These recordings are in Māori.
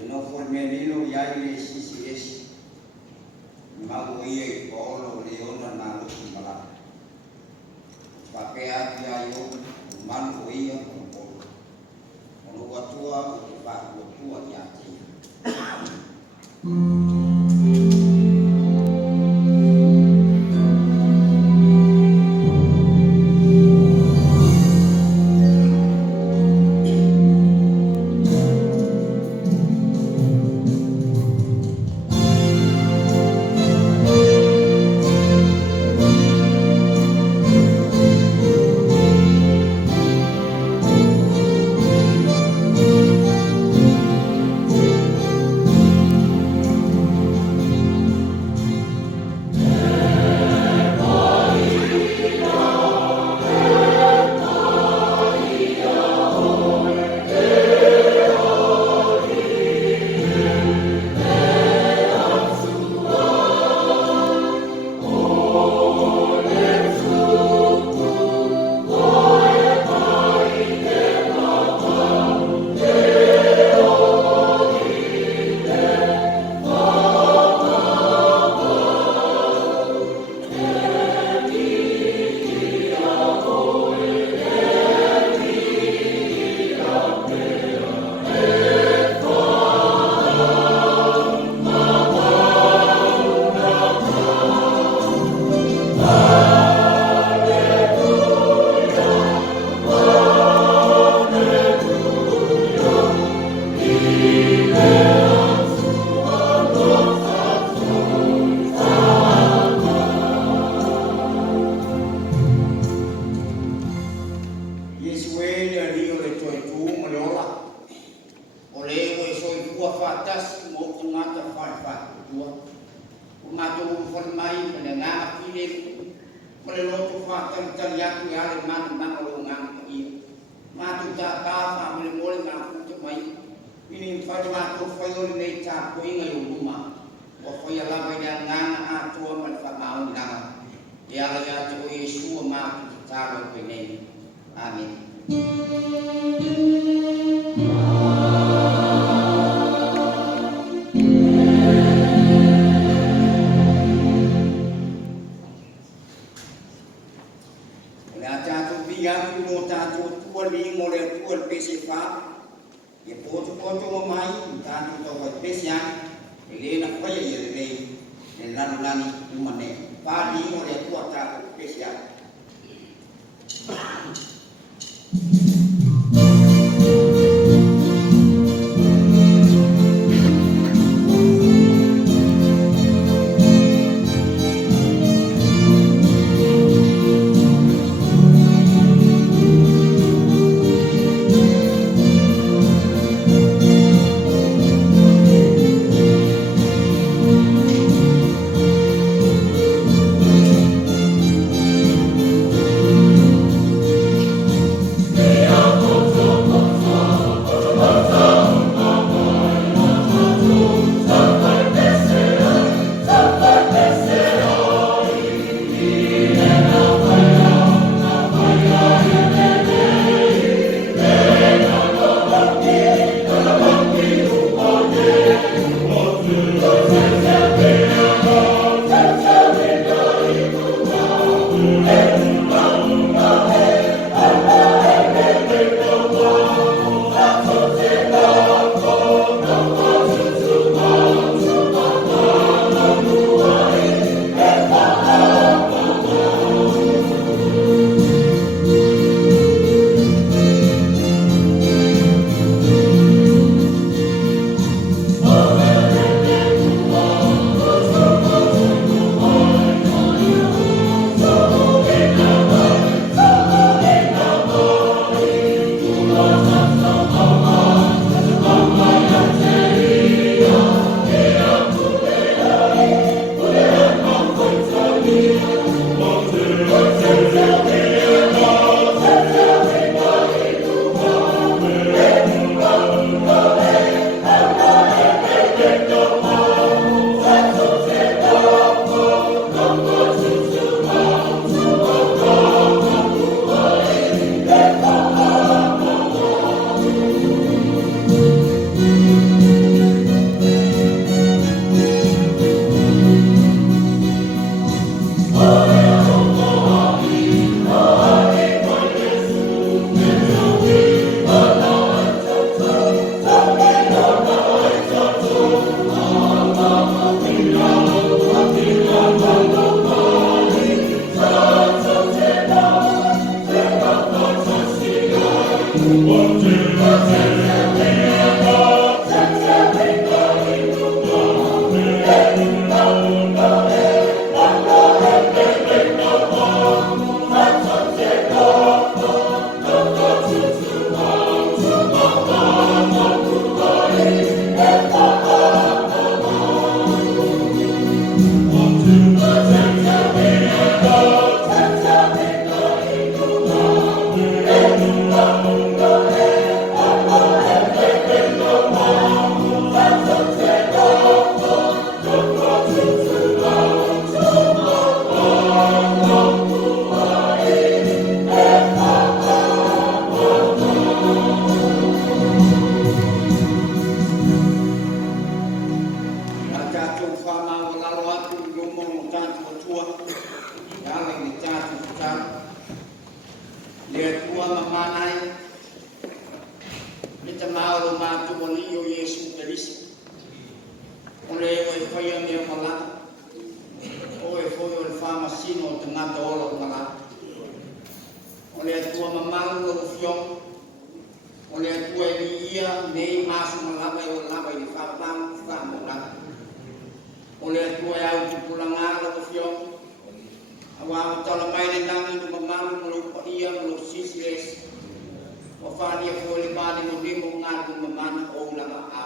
no formenino ya ile CCS mau ia polo leona na mala pakai hati ayo man ia polo ono watua pa watua ya matolo mala. Oleh tua mamalu lo fiong. Oleh tua ia nei masuk malabai di fatam famulan. Oleh tua yang pulang lo fiong. Awam talamai nang itu mamalu lo ia lo sisles. Wafani foli bani mudimu ngal mamana ola a.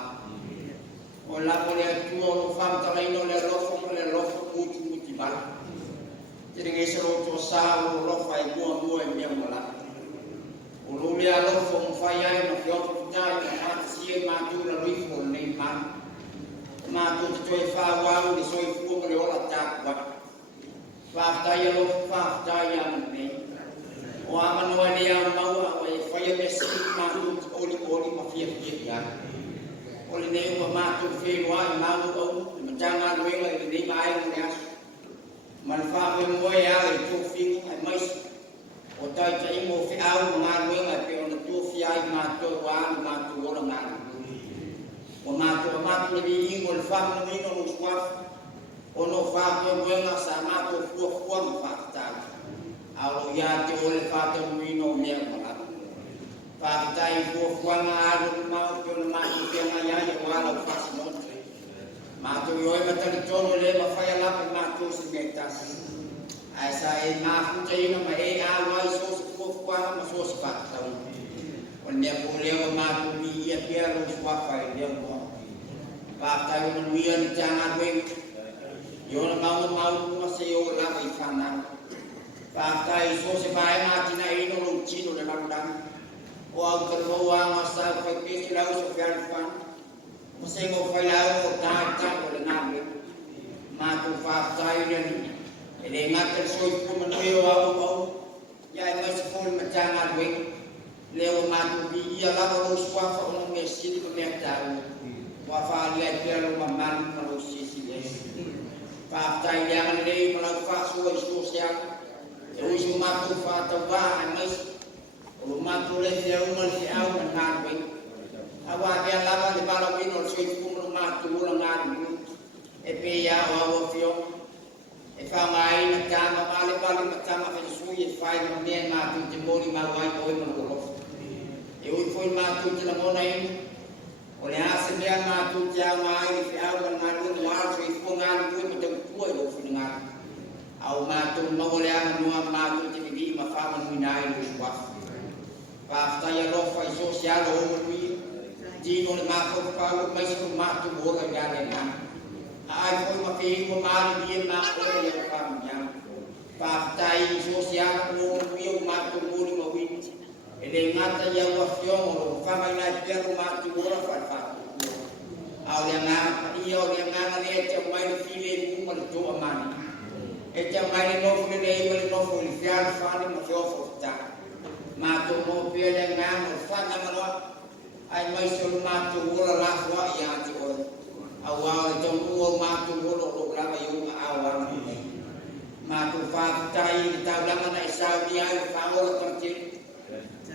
Ola oleh tua lo fam talai no le lofo muti bal. Jadi ngesero to sa lo fai mua yang mala. Ulu lia lo fo fai no fio tai na sie ma tu la rifo nei man. Ma tu te fa wa ni soi fu mo le ola ta wa. Fa tai lo fa tai ya nei. O amano ni ya mau wa fai me si ma tu oli ma fia ya. Oli nei ma tu fe wa ma tu o jangan we la ni mai ni as. Manfaat memoya itu fing mais otai cai mo fi au ngan we ngai pe on tu fi ai ma to wa ma tu ora ngan o ma tu ni ngol fam ni no swaf ono fa to we nga sa ma to fu fa ta au ya te ole fa to ni no me ma fa ta i fu nga ru ma to ma tu ke nga ya wa la fa no ma tu yo ma ta to le ma fa ya la ma tu si metas ai sai ma fu te ina ma e a wa so fu ma so pa ta on ne ko le ma tu ni ya pe ro fa fa le mo pa ta yo ni ya ni jangan we yo na ma se yo la i fa na pa ta i so se pa e ma ti na i no lo chino le ma dan o au ka lo wa ma sa fa pe ki la so fa fa mo se ngo fa la o ta ko le na ma tu fa ta i ni ele ngater soi fu maneo au ya mas fol macam we leo matu bi ya la lo swa fa no mesin ko me ta wa fa le pero maman no sisi les fa ta ya le ma fa so sosial e o matu fa ta wa mas o matu le ya o mal si au man we awa ya la ba ba lo no soi fu no matu lo ngan e pe ya wa fio e fa mai na kama male pali matama fa sui e fai no me ma tu te mori ma wai oi ma lo e oi foi ma tu te la mona in o le ase me ma tu te a mai e au ma no no a sui fu nga no me te ku e lo fu nga au ma tu no le a no ma tu te bi ma fa ma no nai no swa fa sta ya lo fa social o mo wi di no ma ko pa lo mai so ma tu mo la ya le na ai foi ma pe ko ma ni ma ko le pa nya pa tai sosial no wi ma to mo ni ma wi ele ngata ya wa fio mo fa ma na pe ro ma tu ora fa fa au le na pa io le na na le te mai fi le ku ma to amani e te mai no fu le le no fu le fiar fa ni ma fio fo ta ma to mo pe le na mo fa na ma no ai mai so ma to ora la fa ya ti ora awal trong uang ma tu lo la ba yu awal ni ma tu fa tai ta la ma nai sa dia fa o ta ti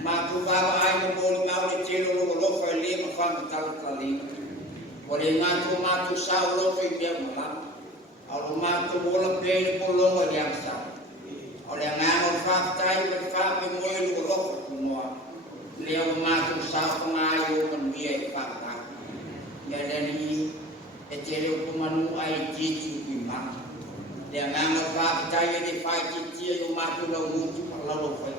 ma tu fa ba ai mo mo ma le ti lo fa le ma fa ta ta li o le ma tu sa lo fa be ma au ma tu lo pe po lo ma ya sa o le nga o fa tai fa be mo lo fa mo le ma tu sa ma yu man bi fa ta ya ni ecele ko manu ai jitu bima dia ngangat pa kita ni fa jitu yo matu lo mutu la lo fa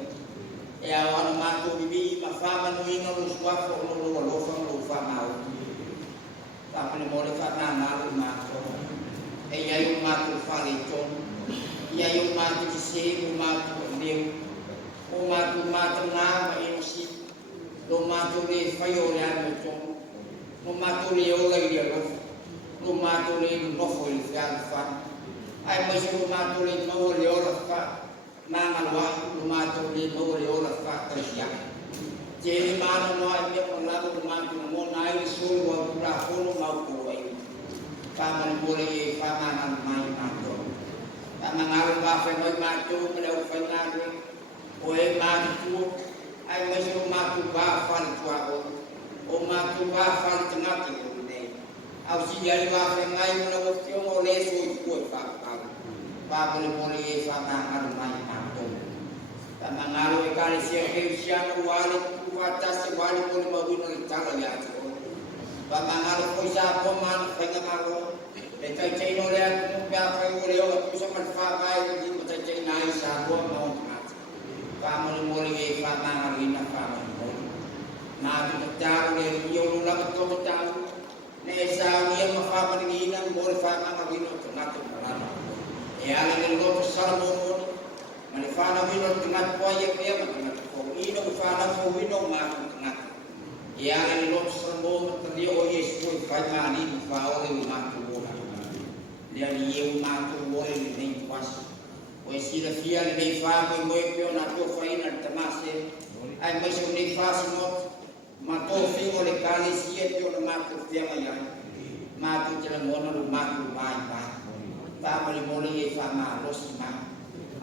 e awan matu bibi ma fa manu ino lo swa ko lo fa mau ta ne mo le fa na na lo matu e ya yo matu fa le ton ya yo matu se yo matu le o matu na ma ino si lo matu le fa yo la mo ton lo matu le yo la dia lo rumah tu ni nofo ilfian fa ai mai rumah tu ni no le ora fa mangal wa rumah tu ni no le ora fa tersia jadi mana no ai me on la rumah tu mo nai sul wa pura kono mau ko ai paman boleh paman mai mato paman aru ba fe noi mato me le fa na ni o e mato ai mai rumah tu ba fa tua o mato ba fa tengah tu au si ya wa fe ngai mo lo tio mo le so ku fa pa o pamuli-muli famang mai matung tamangalo ikali sia kesian wali kuatas wali pun mawin tala ya pamangalo ko sa poman pangalo Betai cai nolak mungkin apa yang boleh aku sama fakai di betai cai naik sahaja mau mati. Kamu boleh faham arina faham boleh. Nabi bertahu dari yang ulang betul bertahu. Nesa dia mafaham arina boleh faham arina tengah tengah. Ya lagi lo besar boleh. Manifana arina tengah kuaya dia tengah. Ino faham ino mah tengah. Ya lagi lo besar boleh terdia oh Yesus faham arina faham oleh mah boleh. Dia dia matu boleh ni pas. Wesila fia ni fa ko moe pio na to faina tamase. Ai mai so ni fa simo mato fi ole kali sia pio na matu fia mai. Matu jela mona lu matu mai mai. Ta mali mole ye fa ma los ma.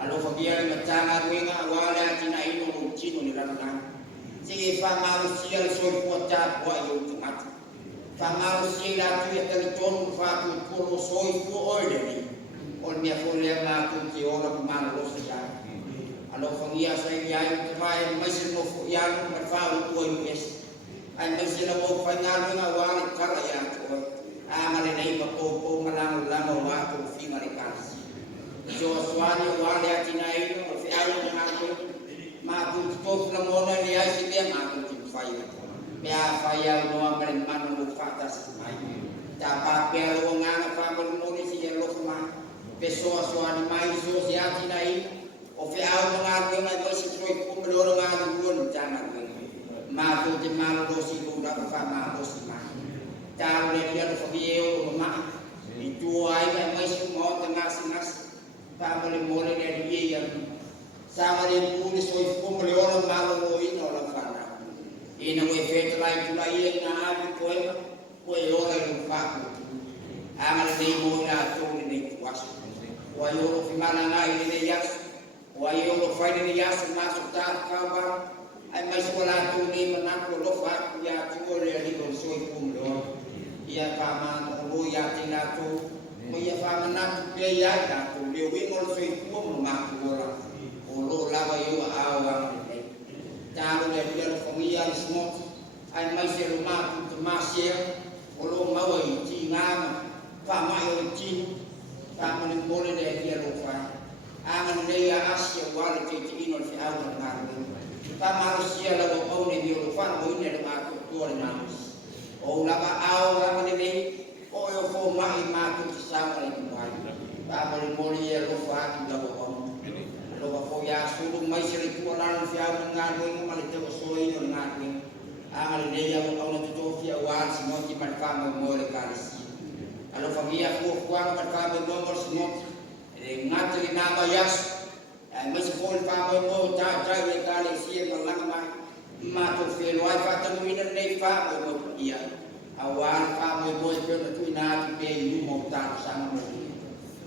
Alo fa bia ni matanga wenga wala tina ino lu chino ni rana. Si fa ma sia so ko ta ko yo matu. Famau sila tu ya teleton fatu polo soi fu ordeni on mia folia ma tu ki ora ma lo sia alo fangia sai ya mai mai no fu ya ma fa u es ai mai sila mo fangal na wali kala ya ko amale nei ma ko malang lang wa ko fi ngari kasi jo swani wali atinai no fi ayo na ko ma tu to na mo na ya si dia ma tu fai ya faya no amren manu lu fatas mai tapa pelo ngana fa bermuni si lo sama pessoa soani mai so siati nai o fe au ngana ngana to si troi kum lo ngana gun jangan ma tu te malo do si lu da fa ma do si mai ta le dia lo fabio o ma itu ai mai si mo tengah singas ta mole mole dia dia yang sama dia puli so kum lo malo ino la fa ina mo efeito lá em Tulaia na ave poema ora no faco amal nei mo na to nei kuas o ayo fi mana na ile nei yas o ayo fai nei yas na so ta ka ai mais wala to nei mana ko lo fa ya tu le ali ko so kum lo ya pa ma lo ya tina to mo ya pa mana pe ya da to le wi mo so kum ma ko ora o lo la wa yo awa Tahu dari dia familiar semua, ai mai se rumah tu masih, kalau mau iji ngam, pak mau iji, pak mana boleh dari dia lupa, angan dia asyik wala jadi inol si awal ngaru, pak manusia lalu kau ni dia lupa, kau ini ada aku tua manusia, oh lapa awal angan ini, oh yo kau mai matu sama itu baik, pak boleh dia lupa kita kau. Lo ko ya sulung mai sili ko lan sia ngado mo mali te so ino ngado ang le ya mo na to fia wan si mo ki man fa mo le kalisi alo famia ko kwang man fa mo mo si mo ngatli na ba yas ai mas ko fa mo ta le kalisi mo lang ma to fe lo ai fa ta mo ina nei fa mo ia awan fa mo pe na tu na ki pe yu mo ta sang mo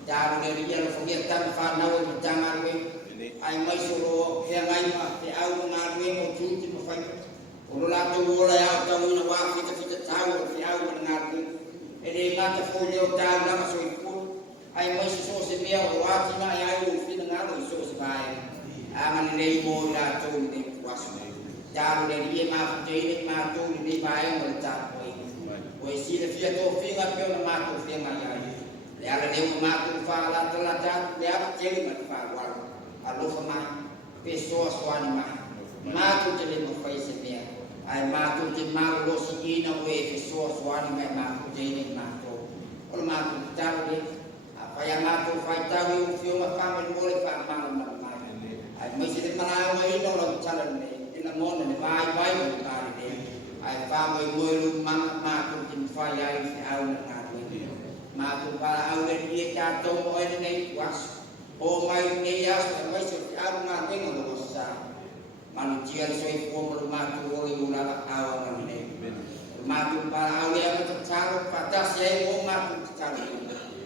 ta le ya lo famia tan fa na wo jangan we ai mai solo yang ai ma te au na we mo tu ti mo fai o la to wo la ya ta mo na wa kita tahu te au na we ele ma ta fo le ta na ma so iku ai mai so se mia o wa ti na ya u fi na no so se bai a ma le mo la to ni was ta le ni ma te ni ma to ni bai mo ta o si le fi to fi ga pe na ma to fi ma ya le ala le ma to fa la ta le a te ni ma fa wa alo sama pessoa suani ma tu te le mo fai se mea ai ma tu te ma lo si ina we pessoa suani ma tu te ni ma to o ma tu ta le apa ya ma tu fai ta we u fio ma fa me mo le fa ma ai mai se le mana mo ino lo chala ne ina mo ne vai mo ka le ai fa mo lu ma tu te fai ai se au na ma tu para au le dia ta to mo ene nei was o mai nei as mai se au na tengo do sa manusia soi ko mo ma tu o le una awa na nei ma tu para au le ma tsaro patas ye o ma tu tsaro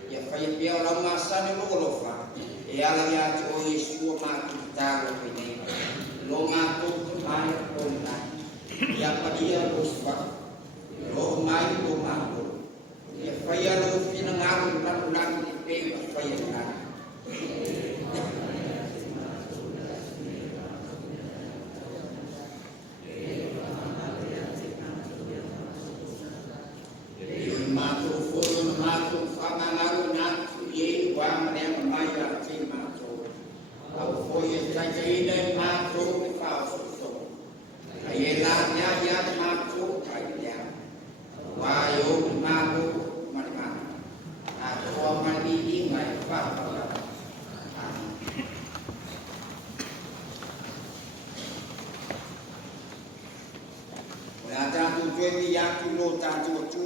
ya fa ye pia la ma sa ne lo fa e ala ya o Yesu o ma tu tsaro nei lo ma tu mai o na ya pa dia lo fa lo mai o ma ya fa ya lo fina ngaru na ni pe fa ye na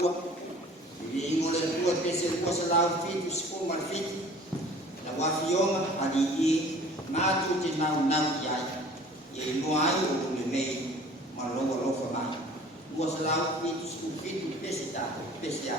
tua. Ili ngole tua pese tua salau fitu sipo marfiti. Na wafioma ali matu te nau yai. Ye nuai o kumemei malowa lofa mai. Tua salau fitu pese tato pese ya.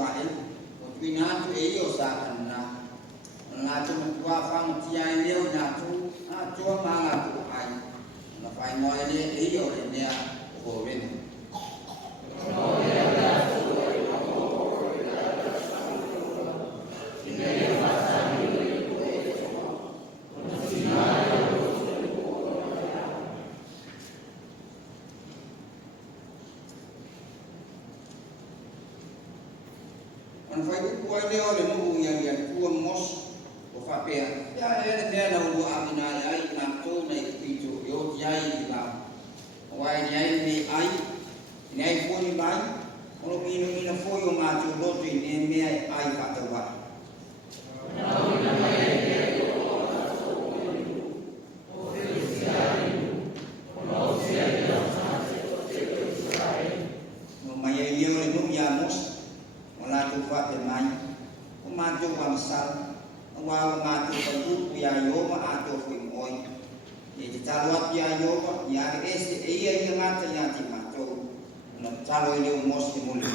Israel o tuina tu e o sa na na tu tua fang tia leo na tu a tu manga tu ai na fai mo e o ne o ren fai ku ai leo le no yang tu mos o fa pe ya ne na u amina ai na tu na pitu yo jai la wai nei ni ai nei fo ni bai o ni na fo yo ma tu lo tu ni me ai fa ta wa no mai ye le no ya mos la tu fa pe mai o ma tu wa sal wa ma tu pa tu ya yo ma a tu fu moi e ti ta lo ya yo ya e ia ia ma ta ya ti ma tu no ta lo ile o mos ti mo le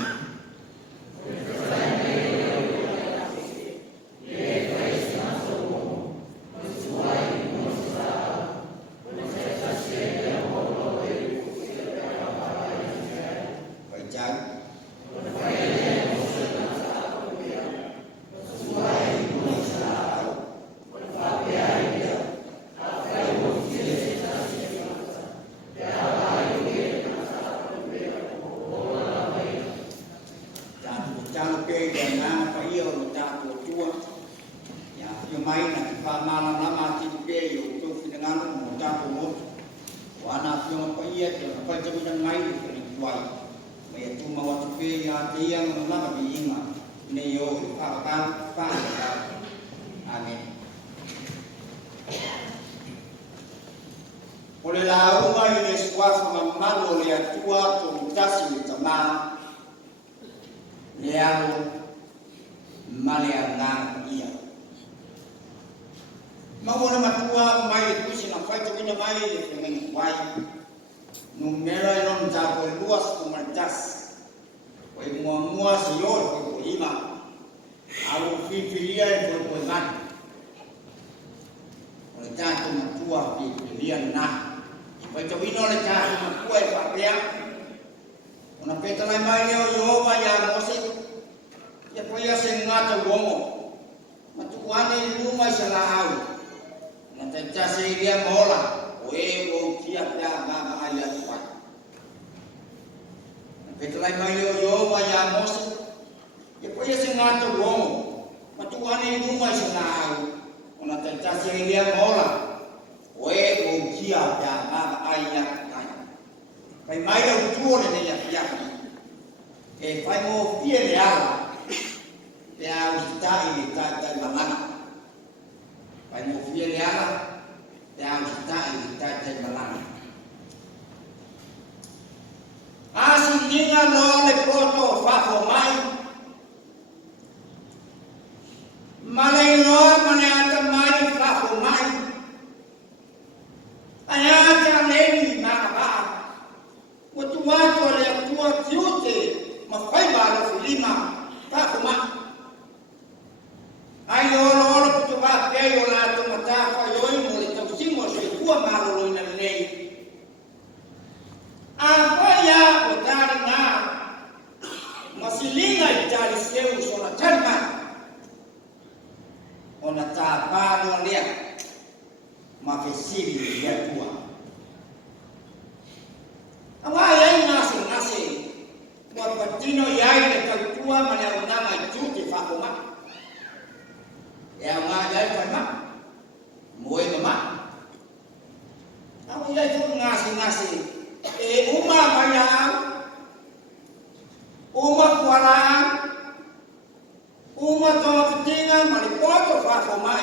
Oleh la uma ini suas mamalo le atua komitasi le tama le alo male anga ia mawona matua mai kusi na faito kina mai le pengen wai numero non ta ko luas komitas wai mua sio ko ima au fifilia ko man oleh ta matua fifilia na Pai to ino le ka ma kue pa pea. Ona peta lai mai leo yo va ya mose. Ya poia se ngata womo. Ma tu ane lu mai sala au. Na te ta se ia mola. O e o kia pea ma ai ya kwa. Na peta lai mai leo yo va ya mose. Ya poia se ngata womo. Ma tu ane lu mai sala au. Ona te ta se ia mola. Oe o kia ya ma ai ya kai kai mai o tuo le ya ya e fai mo fie le ala pe a ustai le ta malana fai mo fie le ala pe a ustai le ta malana asi ninga no le poto fa fo mai male no mane ata mai fa fo mai ayata leni mama watu watu walikuwa yote mafaiba alifulima takuma ayo lolo kutuba peyo la tomatafa yoi mole tausingo shekuwa malolo ina nei afaya utari na masilinga itali seu sona kalma ona tapano lia mafesiri ya tua. Awa yai nasi wapatino yai le kautua mana unama juti fakoma. Ya ma yai kama moe mama. Awa yai tu nasi uma mayang uma kualang uma tofatinga malipoto fakoma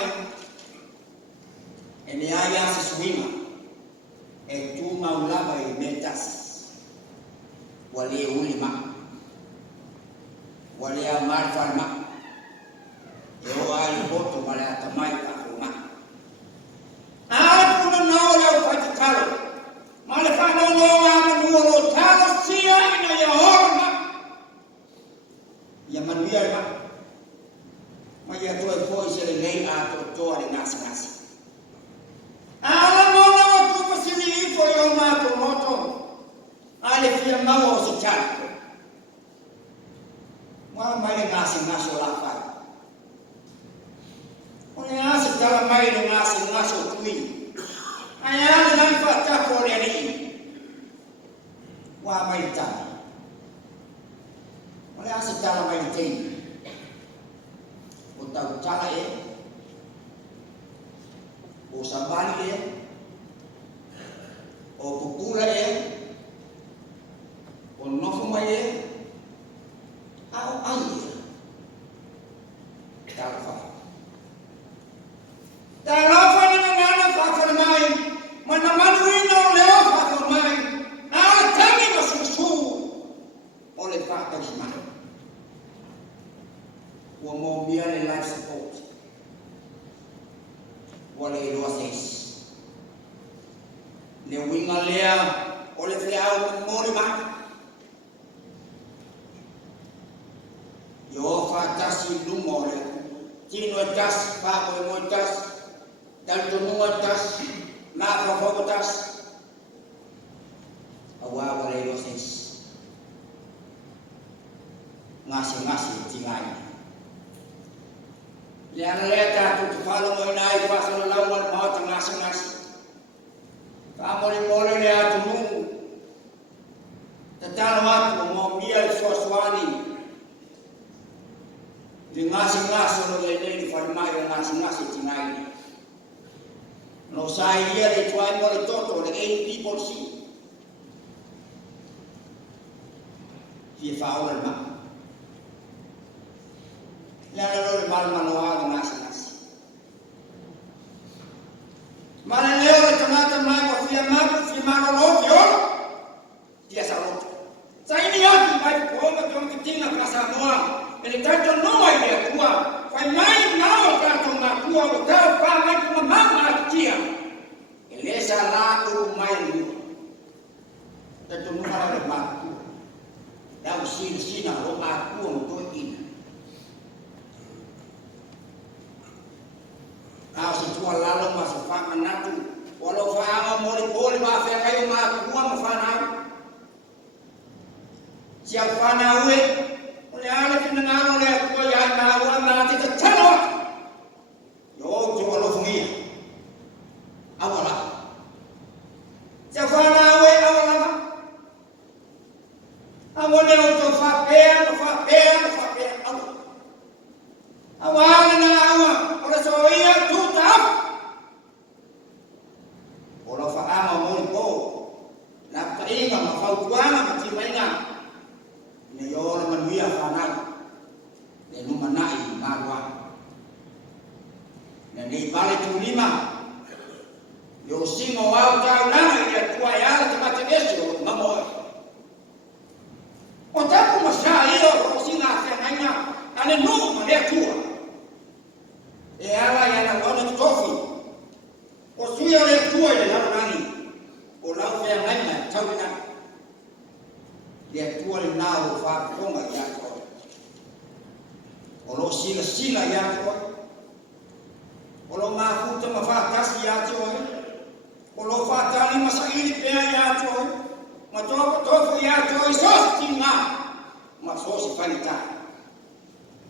Ini ayah sesuima itu maulama metas wali ulama wali amar farma yo al boto mala tamai ka uma aku no yo fatikalo mala fa no ama no talo sia ina ya horma ya manuia ia ma. Ma ia toi foi se le nei a to le ngasi. Ala mona o tu pasili I foi o ma to moto. Ale fia mau o se chato. Ma mai le ngasi o la fa. O le ngasi tala mai le ngasi o tui. Ai ale nai fa tapo le ni. Wa mai tala. O le ngasi tala mai te. O tau tala o sambali o pupura o nofo mai au ai tala fa ni ngana fa mai mana manuino leo fa mai ala tangi masusu o le fa ta semana o mo bia le life support wale iluasis le winga lea o le fleau mori ma yo fatasi lumo le tino tas pa ko mo tas dal tonu tas na fa tas awa wale iluasis ngasi tingai Liana leta tu falo mo nai pasal lawan mau ngas. Kamoli le atu tatalo aku mo biar suaswani. Di ngas lo le farmai ngas tinai. No sai dia le tuai mo le toto le 8 people see. Dia faul ma. Liana lo mal ngas. Mana leo le tomata mai ko fia mago lo fio. Dia salut. Sai ni aku mai ko ma tong kitinga kasa moa. Ele tanto no mai dia kuwa. Fai mai nao ka tong ma kuwa ko ta pa mai ko mama tia. Ele sa la ko mai ni. Tanto no mai le ma. Dau sina lo ma kuwa to ina. Kau setua lalu masuk pak menatu, walau faham moli maaf yang kayu maaf gua mafana. Siap fana we, oleh ala pendengar oleh aku yang mahu nanti tercelok. Yo coba lo fungia, awalah. Siap fana we awalah. Awalnya untuk fapen, awal. Awalnya awal, oleh soalnya tutap. Kalau faham mau lipo, nak ingat mafau kuana macimainya. Ini orang manusia fanal, dan numanai marwa. Dan di balik tulima, yo singo wau kau nana dia tua ya tempat esok mamoy. Otaku masaya yo singa senanya, ane nu dia tua. Ela yana wana tofi. O suya le tua le nani. O lau fe ngana tawina. Dia tua le nau fa konga ya ko. O lo sila ya ko. O lo ma futa ma fa kasi ya ko. O lo fa tani masaili pe ya ko. Ma to ya ko sos tinga. Ma sos fanita.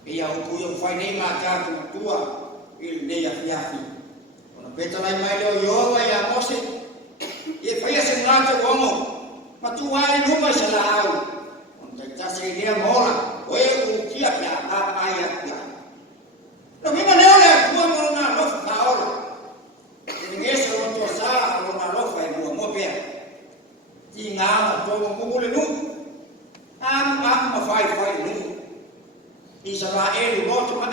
Ia o kuyo fa nei ma ka tua. Il ne yafi. Ona peta lai mai leo yo ya mose. Ye faya senata womo. Matuai numa salau. Onta tasi dia mola. Oe ukia ya apa ya ya. Lo mima leo le tua mona lo faola. Ngese o to sa lo na lo fa mo pe. Tinga ma to mo le nu. Am ma fai nu. Israel lo to ma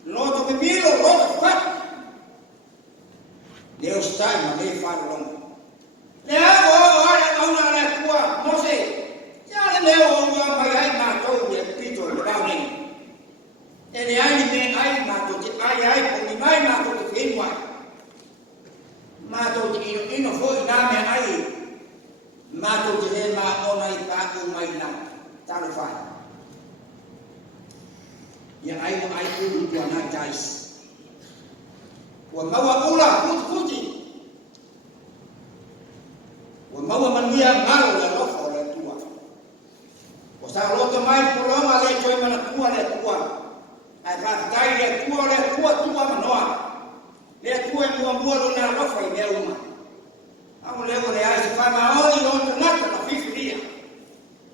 Loto que miro, loto fat. Deus está em alguém fala longo. Leo, olha, não é tua, não sei. Já leu o meu pai matou o espírito do Raulin. Ele aí matou, aí mai matou o filho mai. Matou o e não foi nada aí. Matou o ele ma ona e pago mai não. Tá no fai. ia ai ulu tuana jais. Wa mawa ula kuti. Wa mawa manuia ngalo le lofa le tua. Wa sa loto mai pulonga le toi mana tua le tua. Ai fa tai le tua manoa. Le tua mua lona lofa i mea uma. Amo leo le ai se fa maoi lo nata na fifiria.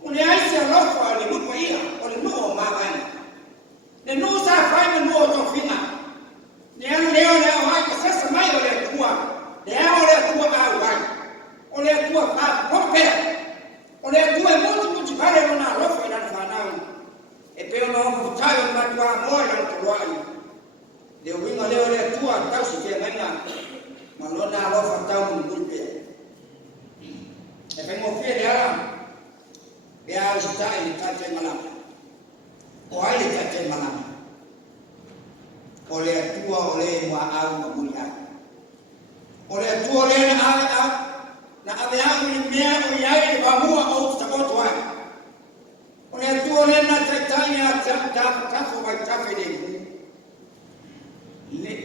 Ule ai se lofa le lupa ia o le nuo magani. Le nuo sa fai me nuo to fina. Le anu leo le au hai ka sasa mai o le tua. Le au le tua au hai. O le tua pa popea. O le tua e muti pare lona lofa i lana whanau. E peo na ofu tai o matua moe lana toloai. Le winga leo le tua tau si te menga. Malona lofa tau mungulpea. E pengo fie le alam. Bea au si tai ni kate malama. O ai le kate malama. O le atua o le mua au ma muli ai. O le atua o le na ave au. Na ave au ni mea o iai le wamua o tu takoto ai. O le atua o le na taitai a tafo mai tafe le mu.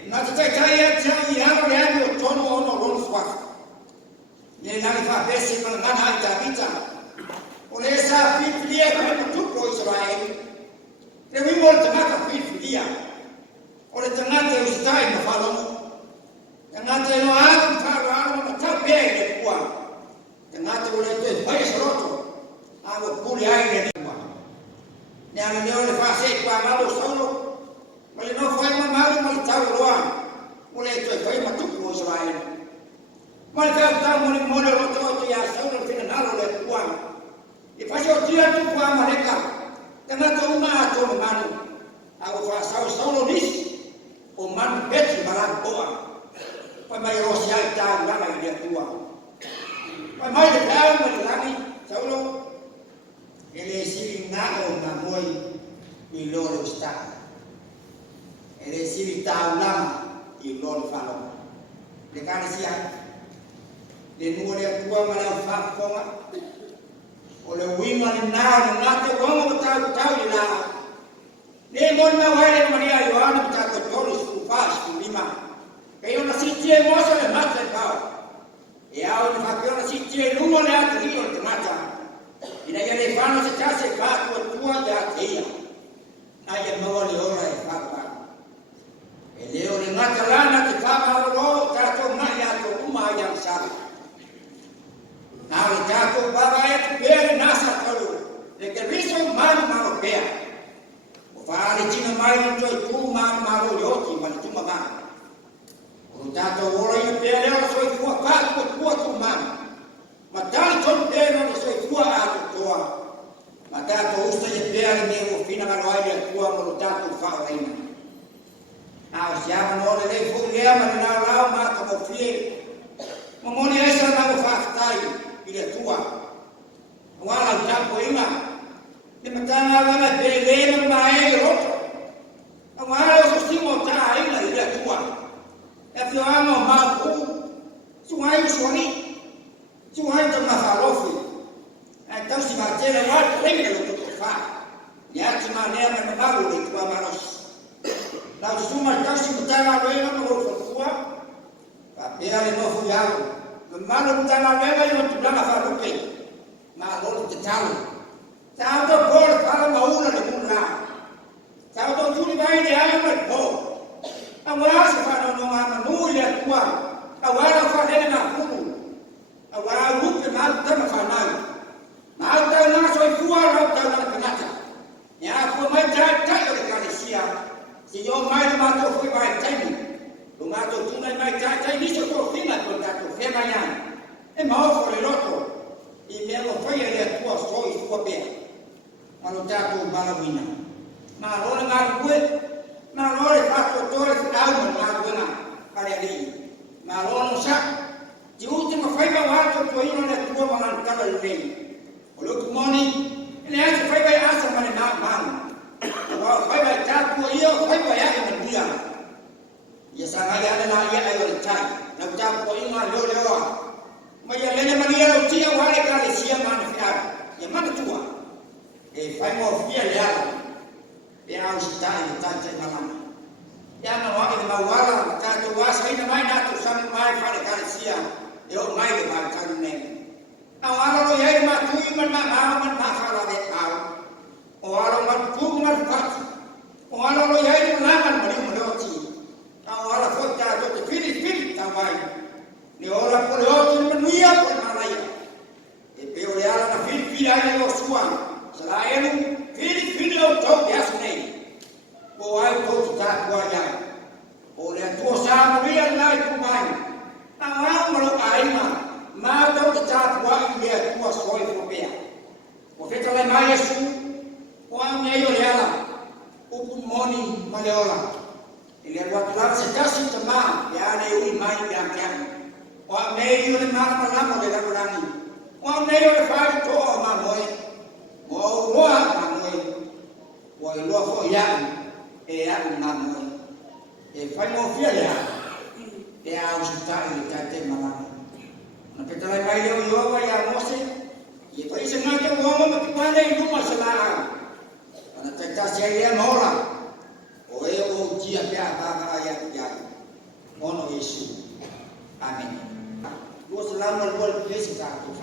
Na taitai a tau i aro le ame o tono o no ronu fuaka. Le nani fa besi ma ngana ai tabita. O le sa fifilia kama tupo Israel. Le wimo le tangata fifilia. O le tangata e ustai ma whalomo. Tangata e no aku whalo ma tapea i le kua. Tangata o le tue whai saroto. Ako puli ai le kua. Ne ana leo le whase kua malo saulo. Ma le no whai ma maru ma le tau roa. O le tue whai ma tupo Israel. Ma le tau mo le mone roto o te a saulo fina nalo le kua. E pasio tia tu kwa mareka. Tangata uma ato manu. Ako fa saulo nisi. O manu beti balang boa. Pa mai rosi ai tau langa i le tua. Pa mai le tau ma le langi saulo. Ele siri ngao na moi i lore usta. Ele siri tau lama i lore falo. Le kane si ai. Le nuo le tua ma le whafonga. O le winga ni nao na ngate wongo tau i la. Ne mon ma wale Maria Ioana ta ko tolu su pas su lima. Pe ona si tie moso le mate pao. E au ni fa ona si tie lumo le atri o te mata. Ina ia le fano se tase fa ko tua ya tia. Na ia mo le ora e fa pa. E leo le ngata lana te fa ma lo ta to mai ya to uma ya sa. Na le ta ko baba e pe nasa tolu. Le que riso malo pea. Fale tina mai no toi tu ma ro yoti ma tu ma. O tato ora i pe le o soi fu pa ku tu ma. Ma dai ton pe no soi fu a tu toa. Ma tato usta i pe ale me o fina ma ai le tua mo tato fa reina. A siamo no le fu le ma na la ma to mo fie. Mo mo ne esa na fa tai i le tua. Wala tapo ina. Ni matanga wana belena mai roto. Amara o simo ta ai na ile tua. E fio amo ma ku. Suai suani. Suai ta ma farofi. E tau si matera wa prende lo to fa. Ya ti ma ne ma ma lo tua maros. La suma tau si matanga wa ma lo tua. Pa pea le no fu ya. Ma lo matanga wa yo tu la farofi. Ma lo te talo. Sao to por para maula de mula. Sao to juli vai de ai ma po. Awara se fa no ma nulia tua. Awara fa de na fuku. Awara rupe na ta ma fa na. Ma ta na so tua ra ta na kanata. Ya ko mai ta yo de kanisia. Si yo mai ma to foi vai tani. Lo ma to tu mai ta ni so to fina to ta to fe mai ya. E ma o le loto. I me lo foi le tua so i tua pe. Malo tato balawina. Ma lore ngargue, ma lore fatto tore au ngargue na pare ali. Ma lore sa. Di ultimo fai ba wato to ino le tua malan kala le. Olo kumoni, ele ase fai ba asa mane na man. Wa fai ba tato io fai ba ya na dia. Ya sanga ya na ya ayo le chai. Na tato ino lo le wa. Ma ya le maria lo tia wale kale sia man fiar. Ya mana tua. E fai mo fia le ala. ya harus tahu tahu malam ya nawa ini mawala tahu wasa ini main atau sama main pada kalisia yo main di bangkang ini awal lo ya matu iman man kalau deh awal matu man pati awal lo ya melangan meloti awal foto itu pilih tambah ni orang polisi menuya pun malaya tapi oleh ala pilih aja lo suan selain pilih lo tahu biasa nih Boai tu tak buaya. Oleh tu sama dia naik kumai. Awak malu aima. Ma tu tak buaya dia tu soi kopia. Okey kalau mai su, orang nyayo leala. Upun moni maleola. Ini buat lang sekasih tema ya ne ui mai yang. Orang nyayo le mana malam le lakukan. Orang nyayo le fai tu ma moi. Mo ma moi. Woi lo fo ya. Aku namun, final ya, harus tahu kita malam. Nanti kalau bayar yo ya mesti, itu sengaja ngomong bagaimana itu masalah. Karena kita saya nolak, ujian apa ayat yang mono isu, amin. Lu selama buat biasa tak tuh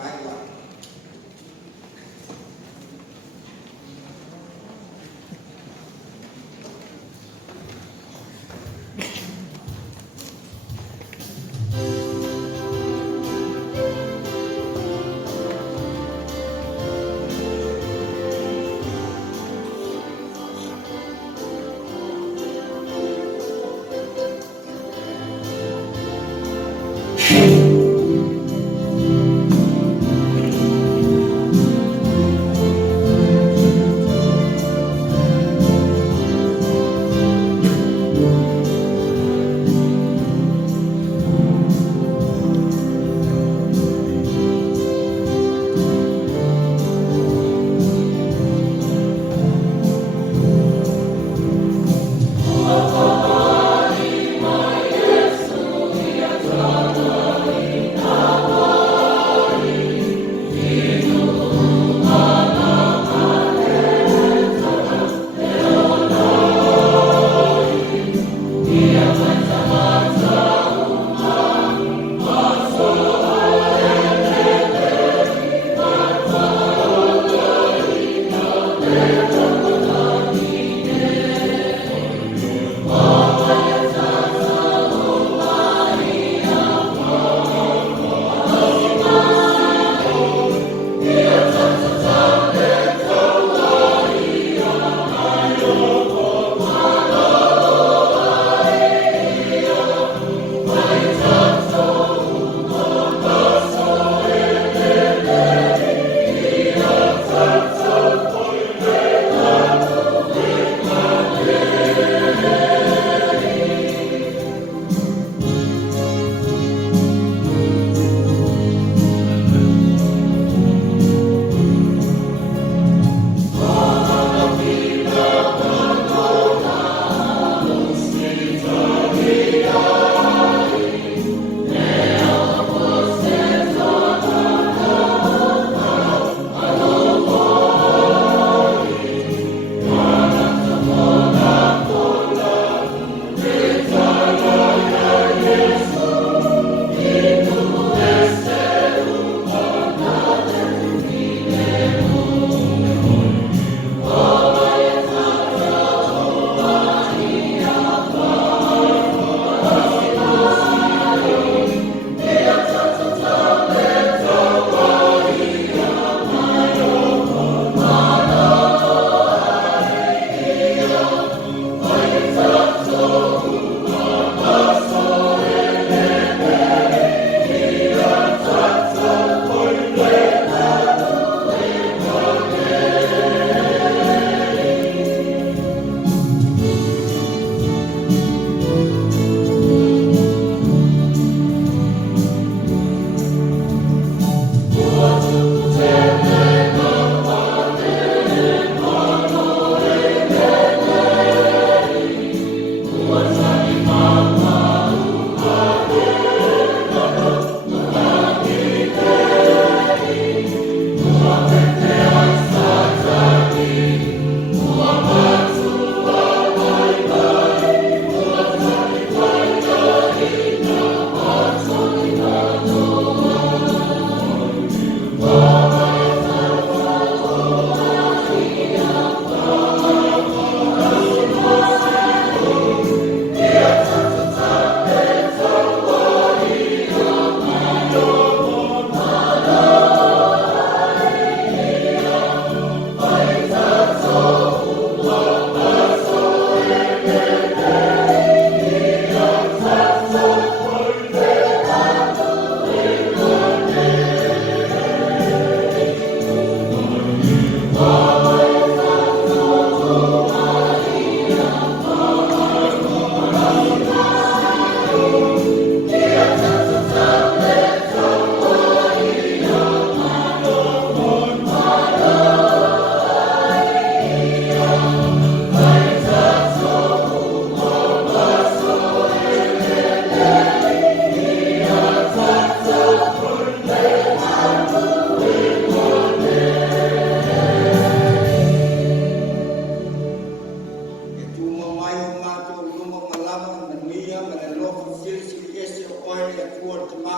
tema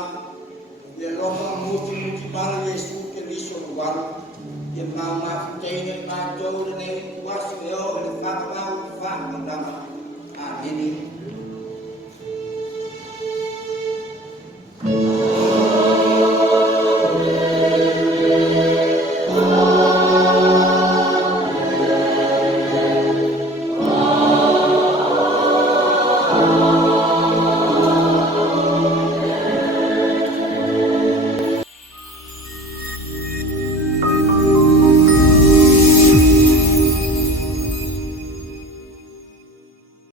le loma muti bala Yesu ke liso wal ye mama teine ma do ne wasi o le fa pa pa pa amen